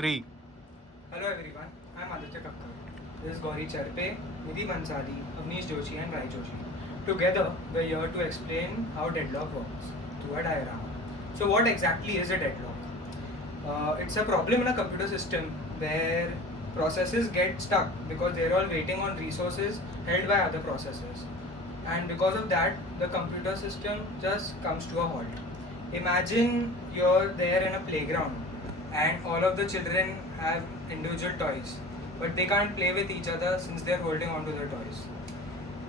Tree. Hello everyone, I'm Aditya Kakkar. This is Gauri Charpe, Nidhi Bansali, Avnish Joshi and Rai Joshi. Together, we're here to explain how deadlock works through a diagram. So what exactly is a deadlock? It's a problem in a computer system where processes get stuck because they're all waiting on resources held by other processes. And because of that, the computer system just comes to a halt. Imagine you're there in a playground and all of the children have individual toys, but they can't play with each other since they're holding on to their toys.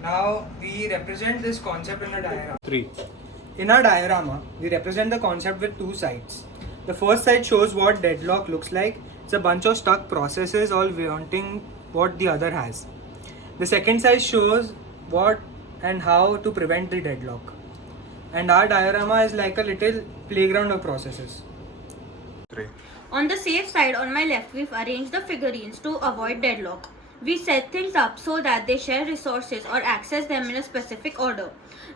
Now, we represent this concept in a diagram. 3. In our diorama, we represent the concept with two sides. The first side shows what deadlock looks like. It's a bunch of stuck processes all wanting what the other has. The second side shows what and how to prevent the deadlock. And our diorama is like a little playground of processes. 3. On the safe side on my left, we've arranged the figurines to avoid deadlock. We set things up so that they share resources or access them in a specific order.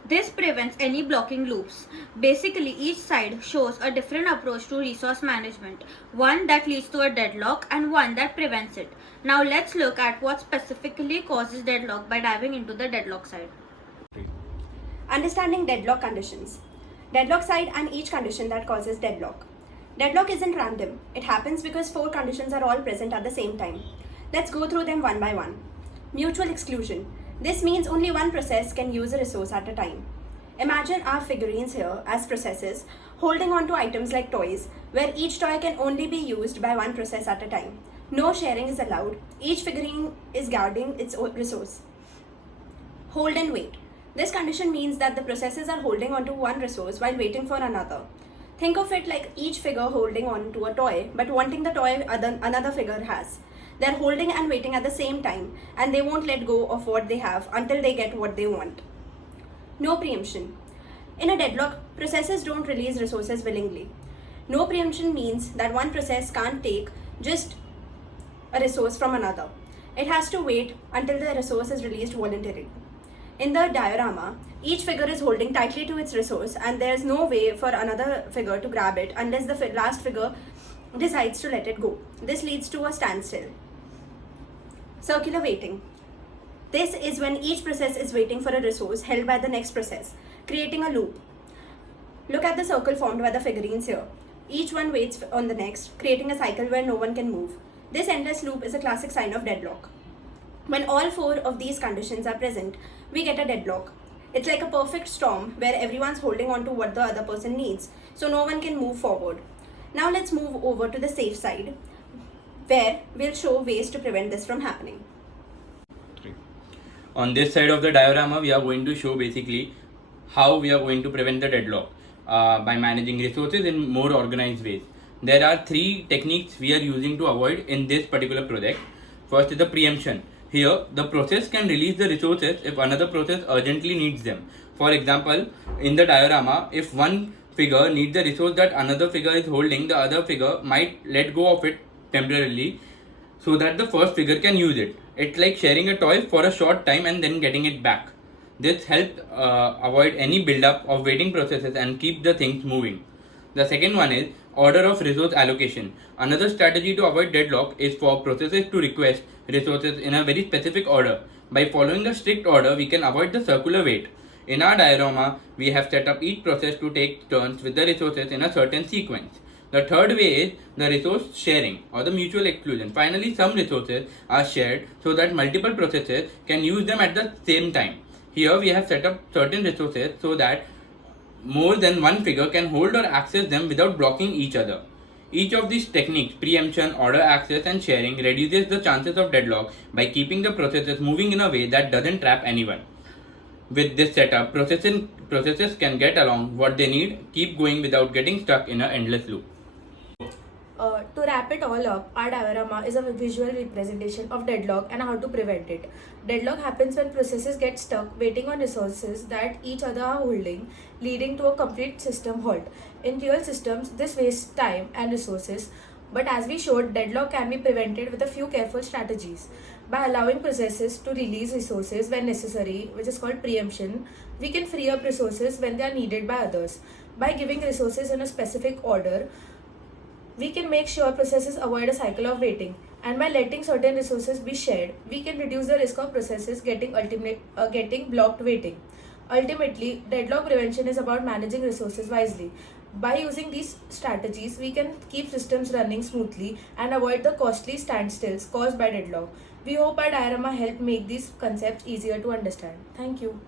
This prevents any blocking loops. Basically, each side shows a different approach to resource management, one that leads to a deadlock and one that prevents it. Now let's look at what specifically causes deadlock by diving into the deadlock side. 3. Understanding deadlock conditions. Deadlock side and each condition that causes deadlock. Deadlock isn't random. It happens because 4 conditions are all present at the same time. Let's go through them one by one. Mutual exclusion. This means only one process can use a resource at a time. Imagine our figurines here as processes holding on to items like toys, where each toy can only be used by one process at a time. No sharing is allowed. Each figurine is guarding its own resource. Hold and wait. This condition means that the processes are holding on to one resource while waiting for another. Think of it like each figure holding on to a toy but wanting the toy another figure has. They're holding and waiting at the same time, and they won't let go of what they have until they get what they want. No preemption. In a deadlock, processes don't release resources willingly. No preemption means that one process can't take just a resource from another. It has to wait until the resource is released voluntarily. In the diorama, each figure is holding tightly to its resource, and there's no way for another figure to grab it unless the last figure decides to let it go. This leads to a standstill. Circular waiting. This is when each process is waiting for a resource held by the next process, creating a loop. Look at the circle formed by the figurines here. Each one waits on the next, creating a cycle where no one can move. This endless loop is a classic sign of deadlock. When all 4 of these conditions are present, we get a deadlock. It's like a perfect storm where everyone's holding on to what the other person needs, so no one can move forward. Now let's move over to the safe side, where we'll show ways to prevent this from happening. 3. On this side of the diorama, we are going to show basically how we are going to prevent the deadlock by managing resources in more organized ways. There are 3 techniques we are using to avoid in this particular project. First is the preemption. Here, the process can release the resources if another process urgently needs them. For example, in the diorama, if one figure needs the resource that another figure is holding, the other figure might let go of it temporarily so that the first figure can use it. It's like sharing a toy for a short time and then getting it back. This helps avoid any build-up of waiting processes and keep the things moving. The second one is order of resource allocation. Another strategy to avoid deadlock is for processes to request resources in a very specific order. By following the strict order, we can avoid the circular wait. In our diorama, we have set up each process to take turns with the resources in a certain sequence. The third way is the resource sharing or the mutual exclusion. Finally, some resources are shared so that multiple processes can use them at the same time. Here we have set up certain resources so that more than one figure can hold or access them without blocking each other. Each of these techniques, preemption, order access and sharing, reduces the chances of deadlock by keeping the processes moving in a way that doesn't trap anyone. With this setup, processes can get along what they need, keep going without getting stuck in an endless loop. To wrap it all up, our diorama is a visual representation of deadlock and how to prevent it. Deadlock happens when processes get stuck waiting on resources that each other are holding, leading to a complete system halt. In real systems, this wastes time and resources, but as we showed, deadlock can be prevented with a few careful strategies. By allowing processes to release resources when necessary, which is called preemption, we can free up resources when they are needed by others. By giving resources in a specific order, We can make sure processes avoid a cycle of waiting, and by letting certain resources be shared, we can reduce the risk of processes getting blocked waiting. Ultimately, deadlock prevention is about managing resources wisely. By using these strategies, we can keep systems running smoothly and avoid the costly standstills caused by deadlock. We hope our diorama helped make these concepts easier to understand. Thank you.